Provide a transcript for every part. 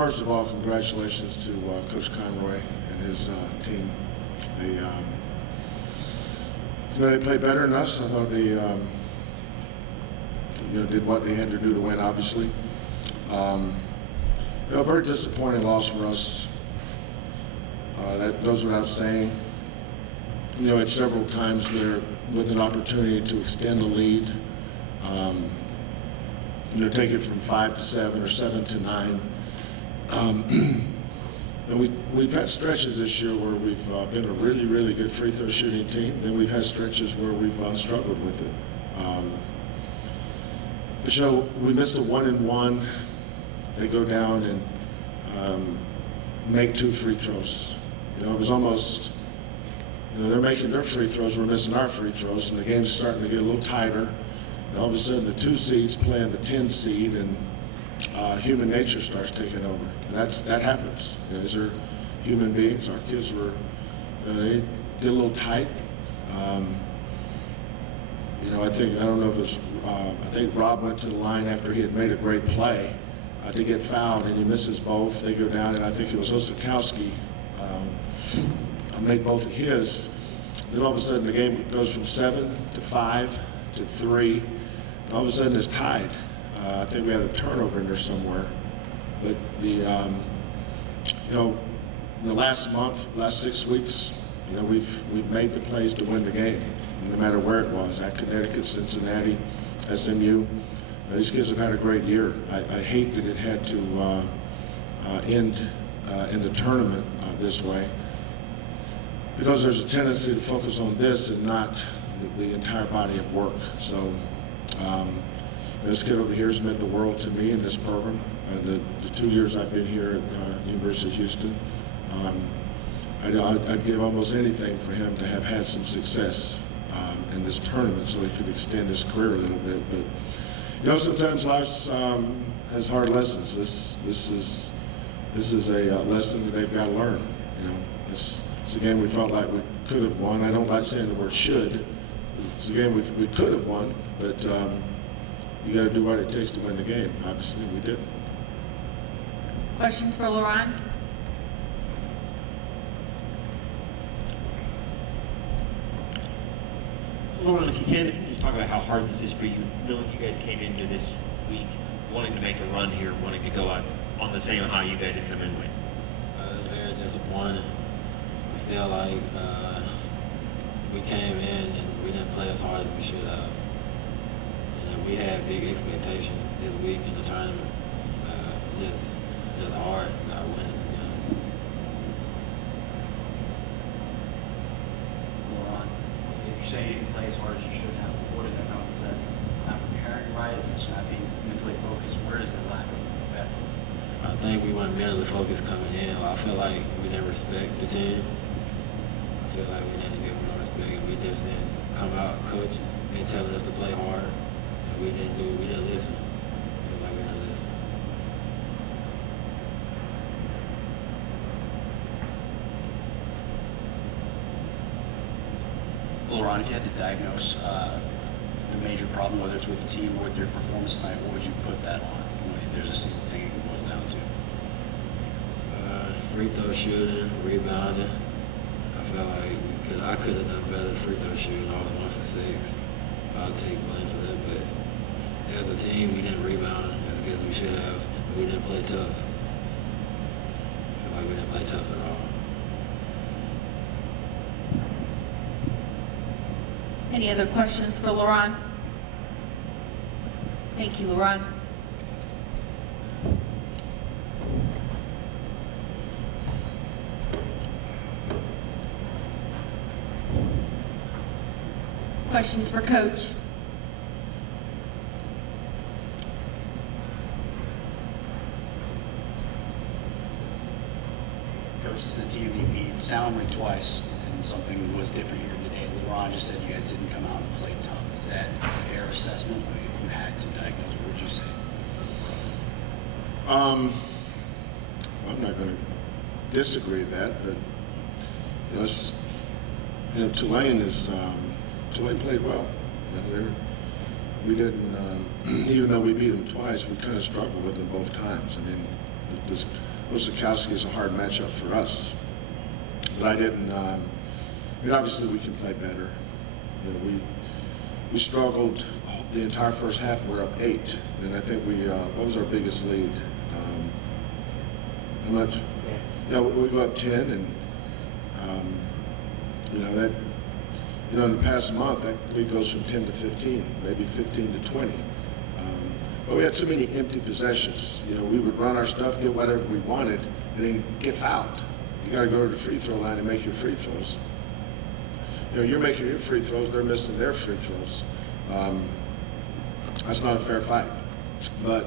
first of all, congratulations to Coach Conroy and his team. They, they played better than us. I thought they, did what they had to do to win. Obviously, a very disappointing loss for us. That goes without saying. At several times there with an opportunity to extend the lead. Take it from 5 to 7 or 7 to 9. And we've had stretches this year where we've been a really, really good free throw shooting team. Then we've had stretches where we've struggled with it. But we missed a 1-and-1. They go down and make 2 free throws. It was almost, they're making their free throws, we're missing our free throws, and the game's starting to get a little tighter. And all of a sudden, the 2 seeds playing the 10 seed, and human nature starts taking over. And that happens. These are human beings. Our kids were, they get a little tight. I think Rob went to the line after he had made a great play to get fouled, and he misses both. They go down, and I think it was Osakowski made both of his. Then all of a sudden, the game goes from 7 to 5 to 3. And all of a sudden, it's tied. I think we had a turnover in there somewhere. But the last month, last 6 weeks, we've made the plays to win the game, no matter where it was, at Connecticut, Cincinnati, SMU. These kids have had a great year. I hate that it had to end in the tournament this way, because there's a tendency to focus on this and not the entire body of work. So this kid over here has meant the world to me in this program. The 2 years I've been here at University of Houston, I'd give almost anything for him to have had some success in this tournament so he could extend his career a little bit. But sometimes life has hard lessons. This is a lesson that they've got to learn. It's a game we felt like we could have won. I don't like saying the word should. It's a game we could have won, but you got to do what it takes to win the game. Obviously, we did. Questions for Laurent? Laurent, if you can just talk about how hard this is for you, knowing you guys came into this week wanting to make a run here, wanting to go out on the same high you guys had come in with. It's very disappointing. I feel like we came in and we didn't play as hard as we should have. And we had big expectations this week in the tournament. It's just hard not winning. Laurent, if you say you didn't play as hard as you should have, what does that come? Is that not preparing right? Is it just not being mentally focused? Where is the lack of effort? I think we weren't mentally focused coming in. I feel like we didn't respect the team. I feel like we didn't give them no respect, and we just didn't come out, coach, and telling us to play hard, and we didn't listen. I feel like we didn't listen. Laurent, if you had to diagnose the major problem, whether it's with the team or with your performance tonight, what would you put that on? If there's a single thing it can boil down to. Free throw shooting, rebounding. I felt like I could have done better free throw shooting. I was 1 for 6. I'll take blame for that, but as a team, we didn't rebound as good as we should have. We didn't play tough. I feel like we didn't play tough at all. Any other questions for Laurent? Thank you, Laurent. Questions for Coach? Coach, this is a team that you beat soundly twice, and something was different here today. Laurent just said you guys didn't come out and play tough. Is that a fair assessment? I mean, if you had to diagnose, what would you say? I'm not going to disagree with that, but Tulane played well. We didn't, even though we beat them twice, we kind of struggled with them both times. I mean, Osikowski is a hard matchup for us. But I didn't, obviously we can play better. You know, we struggled the entire first half. We're up 8. And I think what was our biggest lead? How much? Yeah, we go up 10, and in the past month, that lead goes from 10 to 15, maybe 15 to 20. But we had too many empty possessions. You know, we would run our stuff, get whatever we wanted, and then get fouled. You got to go to the free throw line and make your free throws. You know, you're making your free throws, they're missing their free throws. That's not a fair fight. But,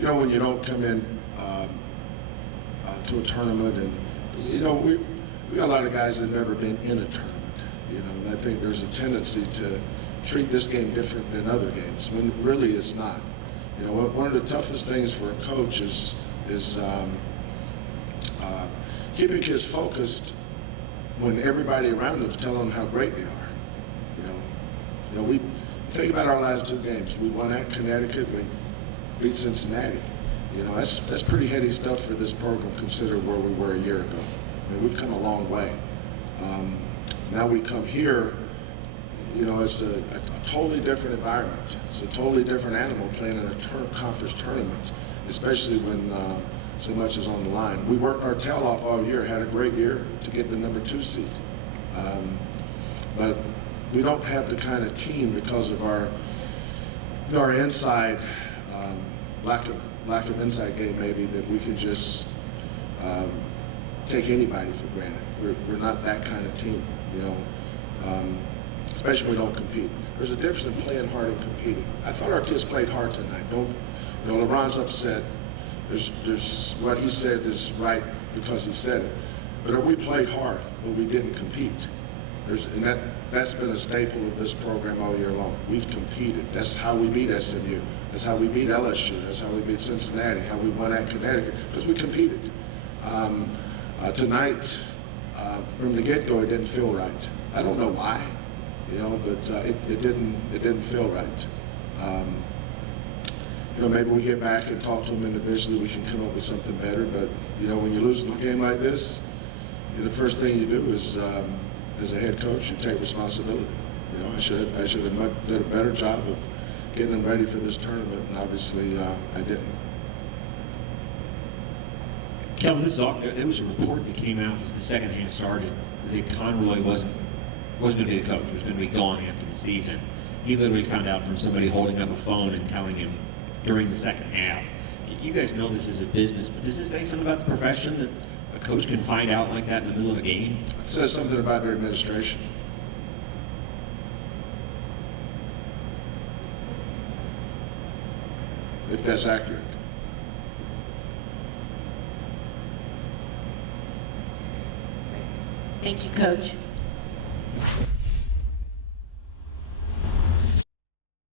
you know, when you don't come in to a tournament, and, you know, we got a lot of guys that have never been in a tournament. You know, I think there's a tendency to treat this game different than other games, when really it's not. You know, one of the toughest things for a coach is keeping kids focused when everybody around them is telling them how great they are. You know, we think about our last 2 games. We won at Connecticut, we beat Cincinnati. You know, that's pretty heady stuff for this program, considering where we were a year ago. I mean, we've come a long way. Now we come here, you know, it's a totally different environment. It's a totally different animal playing in a conference tournament, especially when so much is on the line. We worked our tail off all year, had a great year to get the number 2 seed. But we don't have the kind of team because of our inside, lack of inside game maybe, that we can just take anybody for granted. We're not that kind of team, you know, especially when we don't compete. There's a difference in playing hard and competing. I thought our kids played hard tonight. LeBron's upset. There's what he said is right because he said it. But we played hard, but we didn't compete. That's been a staple of this program all year long. We've competed. That's how we beat SMU. That's how we beat LSU. That's how we beat Cincinnati. How we won at Connecticut, because we competed. Tonight, from the get-go, it didn't feel right. I don't know why, you know, but it didn't feel right. You know, maybe we get back and talk to them individually, we can come up with something better. But, you know, when you're losing a game like this, the first thing you do is, as a head coach, you take responsibility. You know, I should have done a better job of getting them ready for this tournament, and obviously I didn't. Kelvin, it was a report that came out as the second half started that Conroy wasn't going to be the coach, was going to be gone after the season. He literally found out from somebody holding up a phone and telling him during the second half. You guys know this is a business, but does this say something about the profession that a coach can find out like that in the middle of a game? It says something about their administration. If that's accurate. Thank you, Coach.